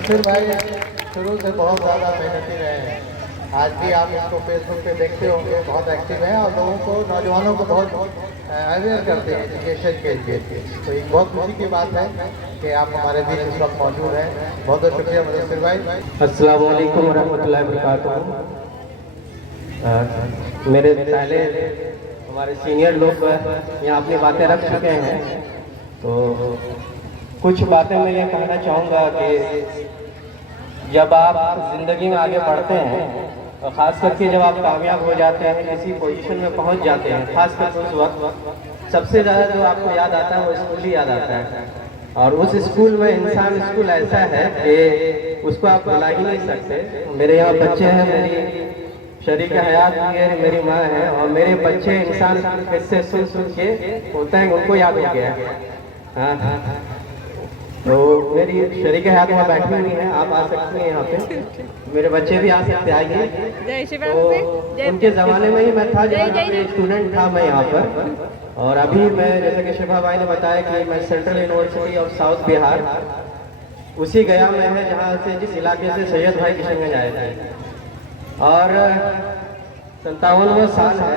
मुदस्सिर भाई शुरू से बहुत ज़्यादा मेहनती रहे हैं। आज भी आप इसको फेसबुक पे देखते होंगे, बहुत एक्टिव है और लोगों को, नौजवानों को बहुत अवेयर करते हैं एजुकेशन के लिए। तो एक बहुत खुशी की बात है कि आप हमारे बीच इस वक्त मौजूद हैं। बहुत बहुत शुक्रिया मुदस्सिर भाई। अस्सलाम वालेकुम रहमतुल्लाहि व बरकातुहू। मेरे पहले हमारे सीनियर लोग यहाँ अपनी बातें रख चुके हैं, तो कुछ बातें मैं ये कहना चाहूँगा कि जब आप ज़िंदगी में आगे बढ़ते हैं और ख़ास करके जब आप कामयाब हो जाते हैं, किसी पोजीशन में पहुँच जाते हैं, ख़ास करके उस वक्त सबसे ज़्यादा जो आपको याद आता है वो स्कूल ही याद आता है। और उस स्कूल में इंसान, स्कूल ऐसा है कि उसको आप भुला ही नहीं सकते। मेरे यहाँ बच्चे हैं, मेरी शरीक हयात भी है, मेरी माँ है, और मेरे बच्चे इंसान किससे सुन सुन के होते हैं, उनको याद हो गया। हाँ, तो मेरी शरीक हयात वहाँ बैठी हुई है, आप आ सकते हैं यहाँ पे, मेरे बच्चे भी आ सकते आइए। तो उनके ज़माने में ही मैं था जब यहाँ पे स्टूडेंट था मैं यहाँ पर। और अभी मैं, जैसे कि शिफा भाई ने बताया कि मैं central university of south Bihar उसी गया में है जहाँ से, जिस इलाके से सैयद भाई किशनगंज आए थे। और 57वां साल है,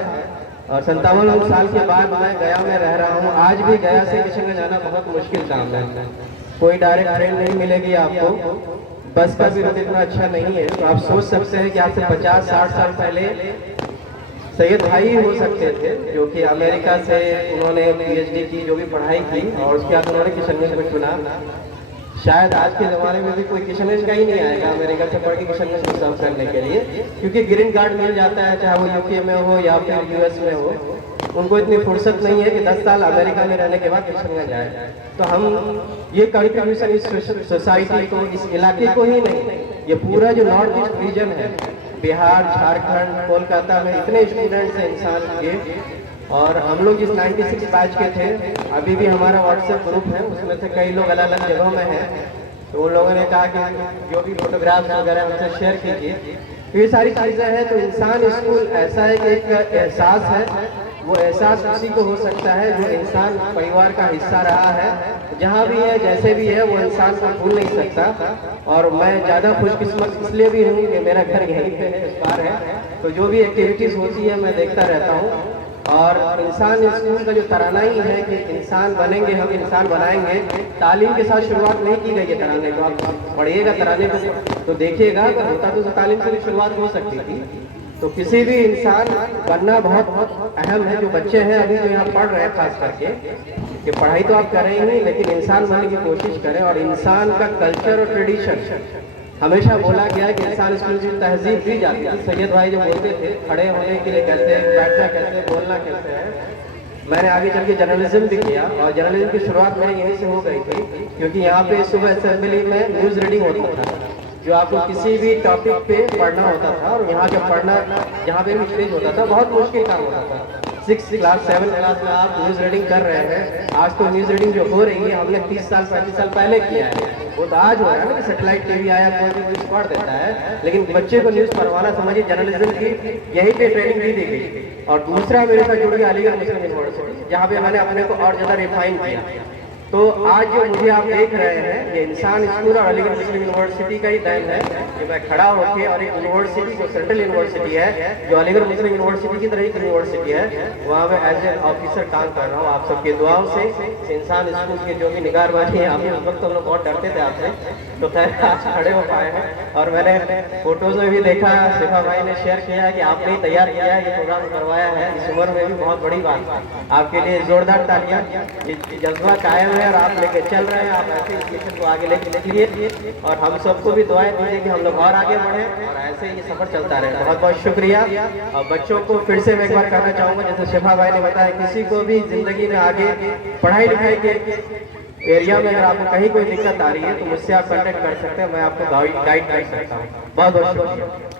और 57 साल के बाद मैं गया में रह रहा हूँ। आज भी गया से किशनगंज जाना बहुत मुश्किल काम है, कोई डायरेक्ट ट्रेन नहीं मिलेगी आपको, बस का भी रूट इतना अच्छा नहीं है। तो आप सोच सकते हैं कि आज से 50-60 साल पहले सैयद भाई हो सकते थे, जो कि अमेरिका से उन्होंने PhD की, जो भी पढ़ाई की, और उसके बाद उन्होंने किशनगंज को चुना। शायद आज के ज़माने में भी कोई किशनगंज का ही नहीं आएगा अमेरिका से पढ़ के किशनगंज को सर्व करने के लिए, क्योंकि ग्रीन कार्ड मिल जाता है, चाहे वो UK में हो या फिर US में हो। उनको इतनी फुर्सत नहीं है कि 10 साल अमेरिका में रहने के बाद किशनगंज आए। तो हम ये कंट्रीब्यूशन इस सोसाइटी को, इस इलाके को ही नहीं, ये पूरा जो नॉर्थ ईस्ट रीजन है, बिहार, झारखंड, कोलकाता में इतने स्टूडेंट्स हैं इंसान के। और हम लोग जिस 96 बैच के थे, अभी भी हमारा व्हाट्सएप ग्रुप है, उसमें से कई लोग अलग अलग जगहों में हैं। तो उन लोगों ने कहा कि जो भी फोटोग्राफ्स वगैरह हमसे शेयर कीजिए। तो ये सारी चीज़ें हैं। तो इंसान स्कूल ऐसा है कि एक एहसास है, वो एहसास उसी को हो सकता है जो इंसान परिवार का हिस्सा रहा है, जहाँ भी है, जैसे भी है, वो इंसान को भूल नहीं सकता। और मैं ज़्यादा खुशकिस्मत इसलिए भी हूँ कि मेरा घर यहीं पे है, इस पार है। तो जो भी एक्टिविटीज़ होती है मैं देखता रहता हूँ। और इंसान स्कूल का जो तराना ही है कि इंसान बनेंगे, हम इंसान बनाएंगे। तालीम के साथ शुरुआत नहीं की गई है तराने को, आप पढ़िएगा तराने को तो देखिएगा, अगर होता तो तालीम से भी शुरुआत हो सकती थी। तो किसी भी इंसान बनना बहुत बहुत अहम है। जो बच्चे हैं अभी जो यहाँ पढ़ रहे हैं, खास करके, कि पढ़ाई तो आप करें ही, लेकिन इंसान बनने की कोशिश करें। और इंसान का कल्चर और ट्रेडिशन हमेशा बोला गया है कि इंसान स्कूल की तहजीब दी जाती है। सैयद भाई जो बोलते थे खड़े होने के लिए कैसे, बैठना कैसे, बोलना कैसे है। मैंने आगे चल के जर्नलिज्म भी किया, और जर्नलिज्म की शुरुआत मेरी यहीं से हो गई थी, क्योंकि यहाँ पे सुबह असेंबली में न्यूज़ रीडिंग होता था, जो आपको किसी भी टॉपिक पे पढ़ना होता था। और यहाँ जब पढ़ना, जहाँ पे भी स्टेज होता था, बहुत मुश्किल काम होता था। 6 क्लास 7 क्लास में आप न्यूज़ रीडिंग कर रहे हैं। आज तो न्यूज़ रीडिंग जो हो रही है, हमने 30 साल 35 साल पहले किया है। वो तो आज हो रहा है ना कि सेटेलाइट TV आया, कोई भी न्यूज़ पढ़ देता है। लेकिन बच्चे को न्यूज़ पढ़वाना, समझिए जर्नलिज्म की यहीं पे ट्रेनिंग भी दी गई। और दूसरा मेरे साथ जुड़ गया अलीगढ़ मुस्लिम यूनिवर्सिटी, जहाँ पे मैंने अपने को और ज़्यादा रिफाइन किया। तो आज जो मुझे आप देख रहे हैं, ये इंसान स्कूल और अलीगढ़ मुस्लिम यूनिवर्सिटी का ही देन है कि मैं खड़ा होकर, और एक यूनिवर्सिटी जो सेंट्रल यूनिवर्सिटी है, जो अलीगढ़ मुस्लिम यूनिवर्सिटी की तरह एक यूनिवर्सिटी है, वहाँ मैं एज ए ऑफिसर काम कर रहा हूँ। आप सबकी दुआओं से इंसान स्कूल के जो भी निगारबानी है, आप उस वक्त हम लोग बहुत डरते थे आपसे, तो खैर आज खड़े हो पाए हैं। और मैंने फोटोज में भी देखा, शिफा भाई ने शेयर किया कि आपने ही तैयार किया है, ये प्रोग्राम करवाया है, इस उम्र में भी बहुत बड़ी बात। आपके लिए जोरदार तालियां। जज्बा कायम है और आप लेके चल रहे हैं, आप ऐसे इस मिशन को आगे लेके चलिए। और हम सबको भी दुआएं दीजिए कि हम लोग और आगे बढ़ें, और ऐसे ही सफर चलता रहे। बहुत बहुत शुक्रिया। और बच्चों को फिर से मैं एक बार कहना चाहूँगा, जैसे शिफा भाई ने बताया, किसी को भी जिंदगी में आगे पढ़ाई लिखाई के एरिया में अगर आपको कहीं कोई दिक्कत आ रही है, तो मुझसे आप कॉन्टेक्ट कर सकते हैं, मैं आपको गाइड कर सकता हूँ। बहुत बहुत शुक्रिया।